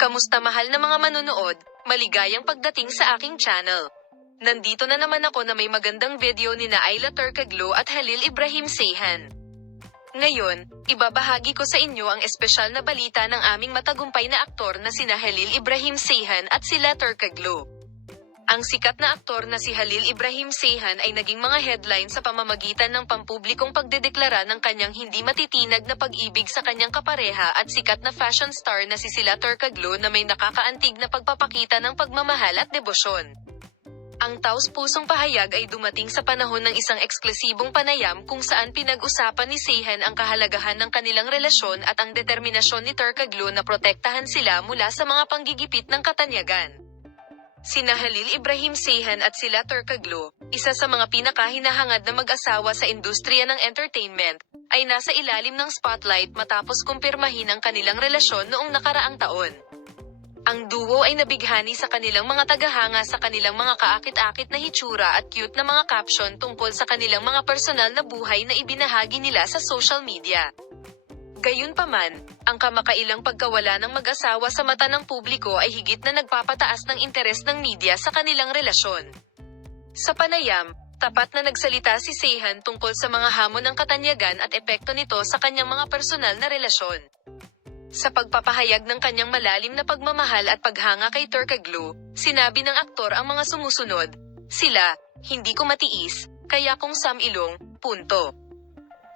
Kamusta mahal na mga manonood, maligayang pagdating sa aking channel. Nandito na naman ako na may magandang video ni Ayla Turcaglo at Halil Ibrahim Ceyhan. Ngayon, ibabahagi ko sa inyo ang espesyal na balita ng aming matagumpay na aktor na sina Halil Ibrahim Ceyhan at sila Turcaglo. Ang sikat na aktor na si Halil Ibrahim Ceyhan ay naging mga headline sa pamamagitan ng pampublikong pagdedeklara ng kanyang hindi matitinag na pag-ibig sa kanyang kapareha at sikat na fashion star na si sila Turcaglo na may nakakaantig na pagpapakita ng pagmamahal at debosyon. Ang taos-pusong pahayag ay dumating sa panahon ng isang eksklusibong panayam kung saan pinag-usapan ni Ceyhan ang kahalagahan ng kanilang relasyon at ang determinasyon ni Turcaglo na protektahan sila mula sa mga panggigipit ng katanyagan. Sina Halil Ibrahim Ceyhan at sila Turcaglo, isa sa mga pinakahinahangad na mag-asawa sa industriya ng entertainment, ay nasa ilalim ng spotlight matapos kumpirmahin ang kanilang relasyon noong nakaraang taon. Ang duo ay nabighani sa kanilang mga tagahanga sa kanilang mga kaakit-akit na hitsura at cute na mga caption tungkol sa kanilang mga personal na buhay na ibinahagi nila sa social media. Gayunpaman, ang kamakailang pagkawala ng mag-asawa sa mata ng publiko ay higit na nagpapataas ng interes ng media sa kanilang relasyon. Sa panayam, tapat na nagsalita si Ceyhan tungkol sa mga hamon ng katanyagan at epekto nito sa kanyang mga personal na relasyon. Sa pagpapahayag ng kanyang malalim na pagmamahal at paghanga kay Turcaglo, sinabi ng aktor ang mga sumusunod, "Sila, hindi ko matiis, kaya kung samilong, punto.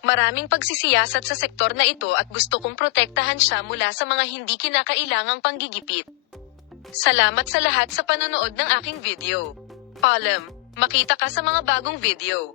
Maraming pagsisiyasat sa sektor na ito at gusto kong protektahan siya mula sa mga hindi kinakailangang panggigipit. Salamat sa lahat sa panonood ng aking video. Paalam, makita ka sa mga bagong video."